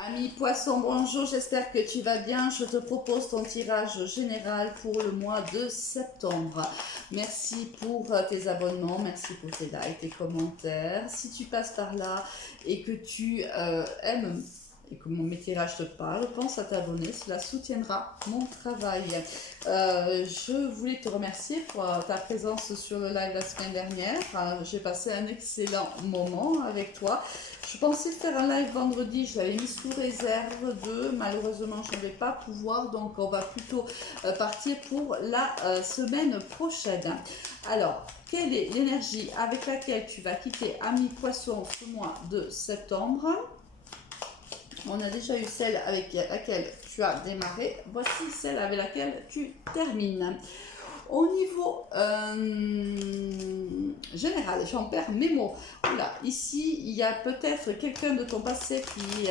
Ami Poisson, bonjour, j'espère que tu vas bien. Je te propose ton tirage général pour le mois de septembre. Merci pour tes abonnements, merci pour tes likes, tes commentaires. Si tu passes par là et que tu aimes et que mes tirages te parlent, pense à t'abonner, cela soutiendra mon travail. Je voulais te remercier pour ta présence sur le live la semaine dernière. J'ai passé un excellent moment avec toi. Je pensais faire un live vendredi, je l'avais mis sous réserve de, malheureusement je ne vais pas pouvoir, donc on va plutôt partir pour la semaine prochaine. Alors, quelle est l'énergie avec laquelle tu vas quitter Ami Poisson ce mois de septembre? On a déjà eu celle avec laquelle tu as démarré, voici celle avec laquelle tu termines. Au niveau général, j'en perds mes mots. Oula, ici, il y a peut-être quelqu'un de ton passé qui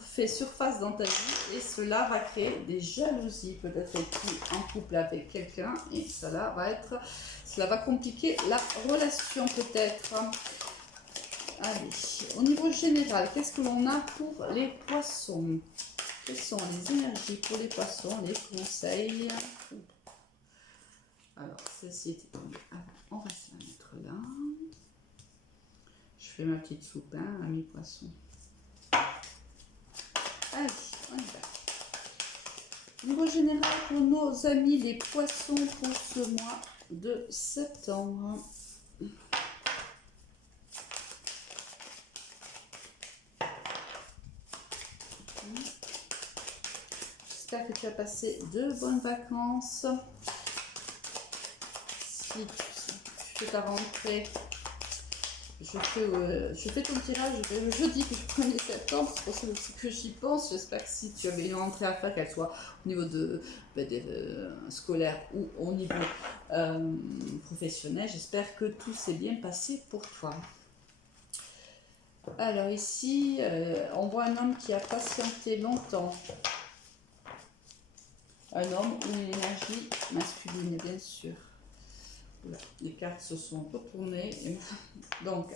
fait surface dans ta vie et cela va créer des jalousies. Peut-être es-tu en couple avec quelqu'un et cela va compliquer la relation peut-être. Allez, au niveau général, qu'est-ce que l'on a pour les poissons? Quelles sont les énergies pour les poissons, les conseils? Alors, celle-ci était tombée avant. On va se la mettre là. Je fais ma petite soupe, hein, ami poisson. Allez, on y va. Niveau général pour nos amis les poissons pour ce mois de septembre. J'espère que tu as passé de bonnes vacances. Si tu fais ta rentrée, je fais ton tirage le jeudi que je 1er septembre, c'est pour ça aussi que j'y pense. J'espère que si tu avais une rentrée à faire, qu'elle soit au niveau scolaire ou au niveau professionnel, j'espère que tout s'est bien passé pour toi. Alors ici, on voit un homme qui a patienté longtemps. Un homme ou une énergie masculine, bien sûr. Là, les cartes se sont retournées. Donc,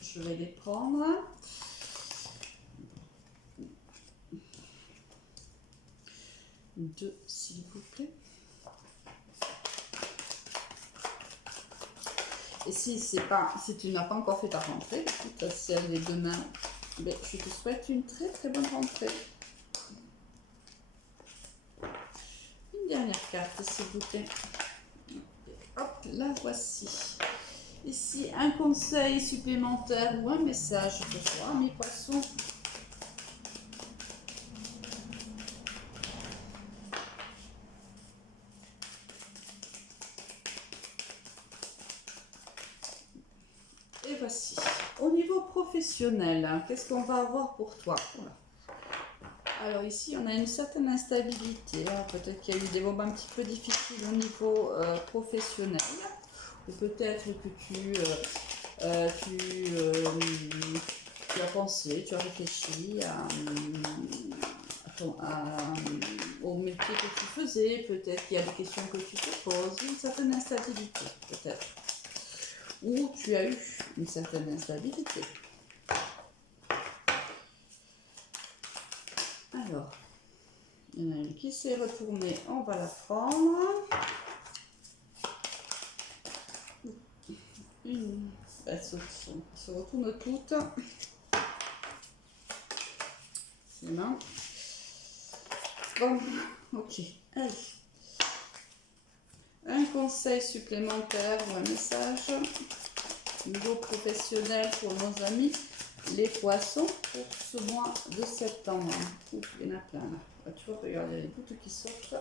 je vais les prendre. Deux, s'il vous plaît. Et si tu n'as pas encore fait ta rentrée, si elle est demain, ben, je te souhaite une très très bonne rentrée. Une dernière carte, s'il vous plaît. Hop, la voici. Ici, un conseil supplémentaire ou un message pour toi, mes poissons. Et voici. Au niveau professionnel, qu'est-ce qu'on va avoir pour toi? Voilà. Alors ici, on a une certaine instabilité. Peut-être qu'il y a eu des moments un petit peu difficiles au niveau professionnel. Ou peut-être que tu as pensé, tu as réfléchi au métier que tu faisais. Peut-être qu'il y a des questions que tu te poses. Une certaine instabilité, peut-être. Ou tu as eu une certaine instabilité. Alors, il y en a une qui s'est retournée, on va la prendre. Elles se retournent toutes. C'est bon. Bon, ok. Allez. Un conseil supplémentaire ou un message niveau professionnel pour nos amis les poissons pour ce mois de septembre. Ouf, il y en a plein là. Tu vois, regarde, il y a les gouttes qui sortent.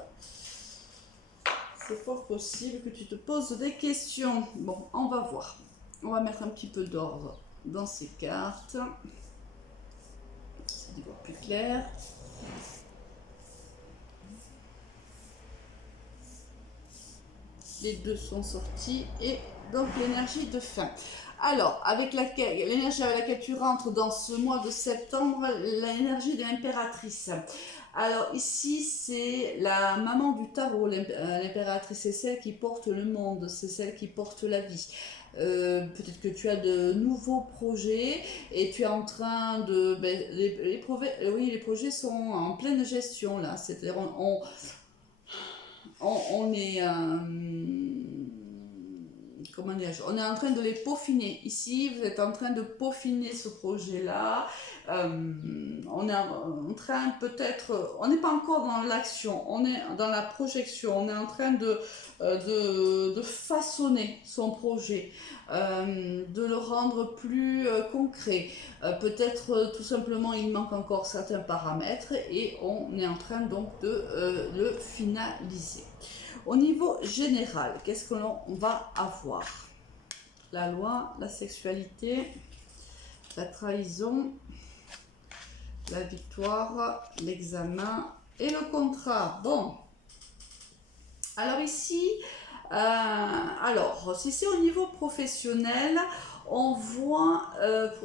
C'est fort possible que tu te poses des questions. Bon, on va voir. On va mettre un petit peu d'ordre dans ces cartes. C'est d'y voir plus clair. Les deux sont sortis et donc l'énergie de fin. Alors, l'énergie avec laquelle tu rentres dans ce mois de septembre, l'énergie de l'impératrice. Alors ici, c'est la maman du tarot, l'impératrice, c'est celle qui porte le monde, c'est celle qui porte la vie. peut-être que tu as de nouveaux projets et tu es en train de... oui, les projets sont en pleine gestion là, c'est-à-dire on est... comment dire, on est en train de les peaufiner. Ici, vous êtes en train de peaufiner ce projet-là. On est en train peut-être, on n'est pas encore dans l'action, on est dans la projection, on est en train de façonner son projet, de le rendre plus concret. Peut-être tout simplement il manque encore certains paramètres et on est en train donc de le finaliser. Au niveau général, qu'est-ce que l'on va avoir? La loi, la sexualité, la trahison, la victoire, l'examen et le contrat. Bon, alors ici, si c'est au niveau professionnel, on voit,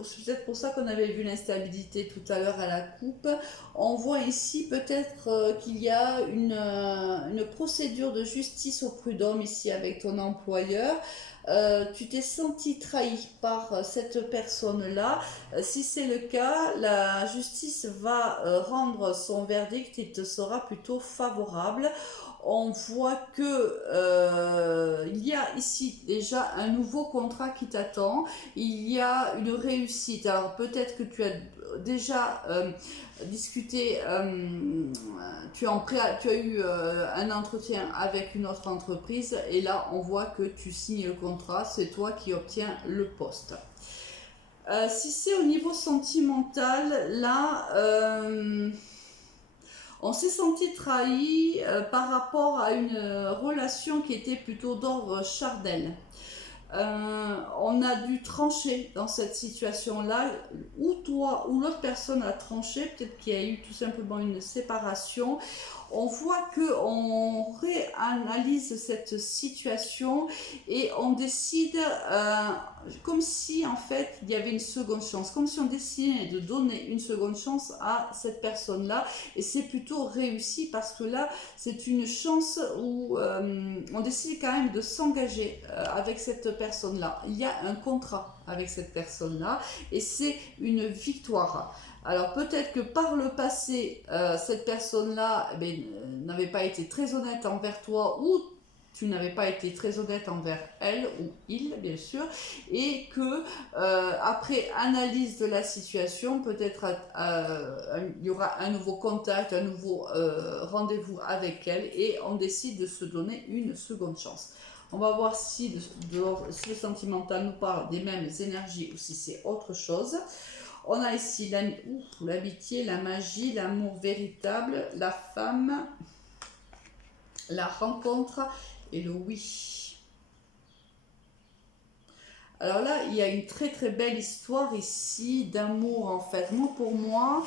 c'est peut-être pour ça qu'on avait vu l'instabilité tout à l'heure à la coupe, on voit ici peut-être qu'il y a une procédure de justice au prud'homme ici avec ton employeur. Tu t'es senti trahi par cette personne-là. Si c'est le cas, la justice va rendre son verdict, il te sera plutôt favorable. On voit que il y a ici déjà un nouveau contrat qui t'attend, il y a une réussite. Alors peut-être que tu as déjà discuté, tu as eu un entretien avec une autre entreprise et là on voit que tu signes le contrat, c'est toi qui obtiens le poste. Si c'est au niveau sentimental, là... on s'est senti trahi par rapport à une relation qui était plutôt d'ordre charnel. On a dû trancher dans cette situation-là, ou toi ou l'autre personne a tranché, peut-être qu'il y a eu tout simplement une séparation. On voit qu'on réanalyse cette situation et on décide comme si en fait il y avait une seconde chance, comme si on décidait de donner une seconde chance à cette personne-là et c'est plutôt réussi parce que là c'est une chance où on décide quand même de s'engager avec cette personne-là. Il y a un contrat avec cette personne-là et c'est une victoire. Alors peut-être que par le passé, cette personne-là n'avait pas été très honnête envers toi ou tu n'avais pas été très honnête envers elle ou il, bien sûr, et que après analyse de la situation, peut-être il y aura un nouveau contact, un nouveau rendez-vous avec elle et on décide de se donner une seconde chance. On va voir si le sentimental nous parle des mêmes énergies ou si c'est autre chose. On a ici l'amitié, la magie, l'amour véritable, la femme, la rencontre et le oui. Alors là, il y a une très très belle histoire ici d'amour en fait. Pour moi...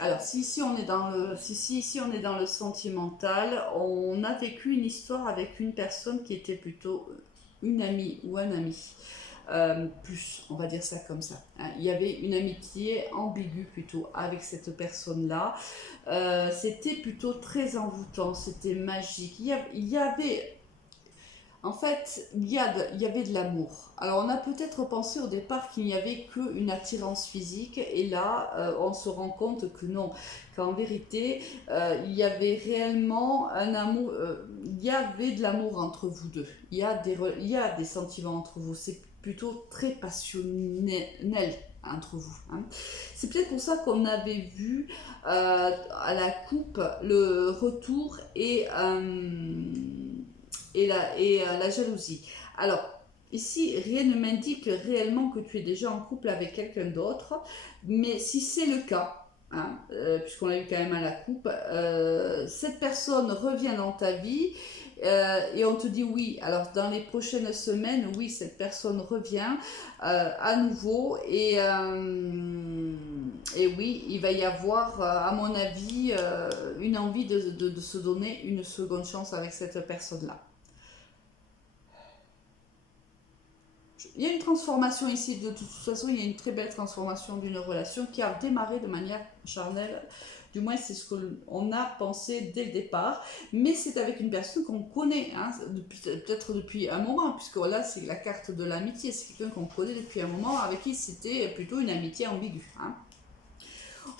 Alors, si ici on est dans le sentimental, on a vécu une histoire avec une personne qui était plutôt une amie ou un ami. Plus, on va dire ça comme ça. Hein. Il y avait une amitié ambiguë plutôt avec cette personne-là. C'était plutôt très envoûtant, c'était magique. Il y avait... En fait, il y avait de l'amour. Alors, on a peut-être pensé au départ qu'il n'y avait qu'une attirance physique, et là, on se rend compte que non, qu'en vérité, il y avait réellement un amour, il y avait de l'amour entre vous deux. Il y a des sentiments entre vous. C'est plutôt très passionnel entre vous. Hein. C'est peut-être pour ça qu'on avait vu à la coupe le retour et la jalousie. Alors, ici, rien ne m'indique réellement que tu es déjà en couple avec quelqu'un d'autre, mais si c'est le cas, hein, puisqu'on l'a eu quand même à la coupe, cette personne revient dans ta vie et on te dit oui. Alors, dans les prochaines semaines, oui, cette personne revient à nouveau et oui, il va y avoir, à mon avis, une envie de se donner une seconde chance avec cette personne-là. Il y a une transformation ici, de toute façon, il y a une très belle transformation d'une relation qui a démarré de manière charnelle. Du moins, c'est ce qu'on a pensé dès le départ. Mais c'est avec une personne qu'on connaît, hein, peut-être depuis un moment, puisque là, c'est la carte de l'amitié. C'est quelqu'un qu'on connaît depuis un moment, avec qui c'était plutôt une amitié ambiguë. Hein.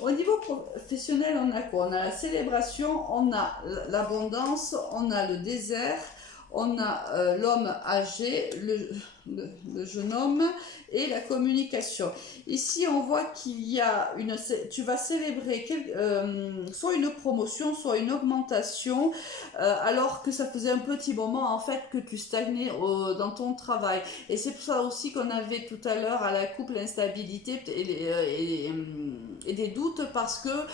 Au niveau professionnel, on a quoi? On a la célébration, on a l'abondance, on a le désert, on a l'homme âgé, le jeune homme et la communication. Ici, on voit qu'il y a tu vas célébrer soit une promotion, soit une augmentation, alors que ça faisait un petit moment en fait que tu stagnais dans ton travail. Et c'est pour ça aussi qu'on avait tout à l'heure à la coupe l'instabilité et des doutes, parce que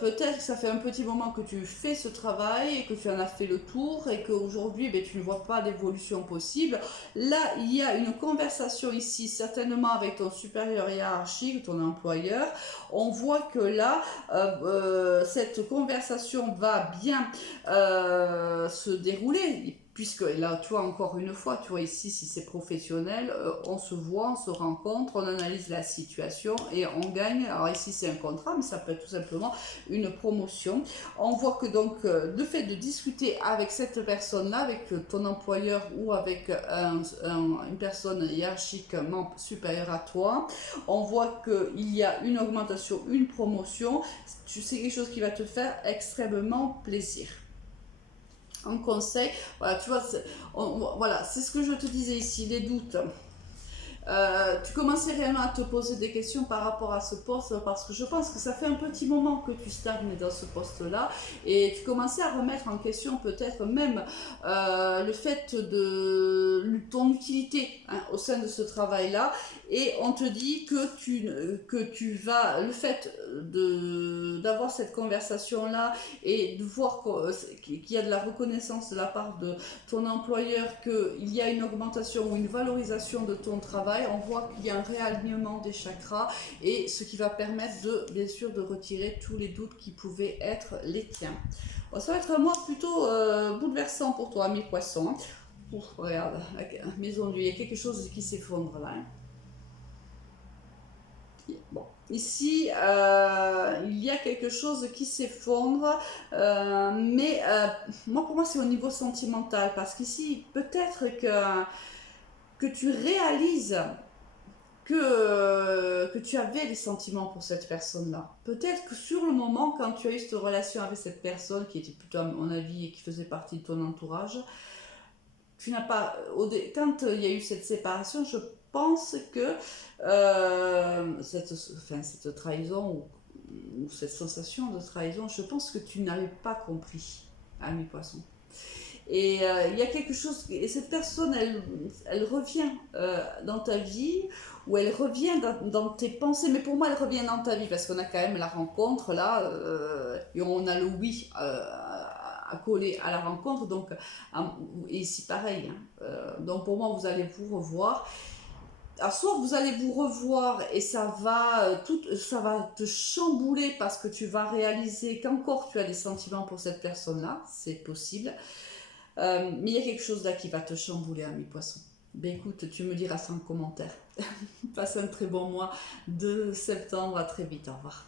peut-être que ça fait un petit moment que tu fais ce travail et que tu en as fait le tour et qu'aujourd'hui tu ne vois pas d'évolution possible. Là, il y a une conversation ici, certainement avec ton supérieur hiérarchique, ton employeur. On voit que là, cette conversation va bien se dérouler. Puisque là, tu vois, encore une fois, tu vois ici, si c'est professionnel, on se voit, on se rencontre, on analyse la situation et on gagne. Alors ici, c'est un contrat, mais ça peut être tout simplement une promotion. On voit que donc, le fait de discuter avec cette personne-là, avec ton employeur ou avec une personne hiérarchiquement supérieure à toi, on voit qu'il y a une augmentation, une promotion. C'est quelque chose qui va te faire extrêmement plaisir. Un conseil, voilà, tu vois, voilà, c'est ce que je te disais ici, les doutes. Tu commençais réellement à te poser des questions par rapport à ce poste, parce que je pense que ça fait un petit moment que tu stagnes dans ce poste-là, et tu commençais à remettre en question peut-être même le fait de ton utilité, hein, au sein de ce travail-là, et on te dit que tu vas, le fait d'avoir cette conversation-là et de voir qu'il y a de la reconnaissance de la part de ton employeur, qu'il y a une augmentation ou une valorisation de ton travail, on voit qu'il y a un réalignement des chakras, et ce qui va permettre bien sûr de retirer tous les doutes qui pouvaient être les tiens. Bon, ça va être un mois plutôt bouleversant pour toi, mes poissons. Ouf, regarde, la maison du, il y a quelque chose qui s'effondre là. Hein. Bon, ici, il y a quelque chose qui s'effondre, mais pour moi, c'est au niveau sentimental, parce qu'ici, peut-être que tu réalises que tu avais des sentiments pour cette personne-là. Peut-être que sur le moment, quand tu as eu cette relation avec cette personne, qui était plutôt, à mon avis, et qui faisait partie de ton entourage, tu n'as pas, quand il y a eu cette séparation, je pense que cette trahison ou cette sensation de trahison, je pense que tu n'avais pas compris, ami poisson. Et il y a quelque chose, et cette personne, elle revient dans ta vie, ou elle revient dans tes pensées, mais pour moi elle revient dans ta vie, parce qu'on a quand même la rencontre là, et on a le oui à coller à la rencontre, donc, et ici pareil, hein, donc pour moi vous allez vous revoir. Alors, soit vous allez vous revoir et ça va te chambouler, parce que tu vas réaliser qu'encore tu as des sentiments pour cette personne-là, c'est possible. Mais il y a quelque chose là qui va te chambouler, ami poisson. Ben écoute, tu me diras ça en commentaire. Passe un très bon mois de septembre, à très vite, au revoir.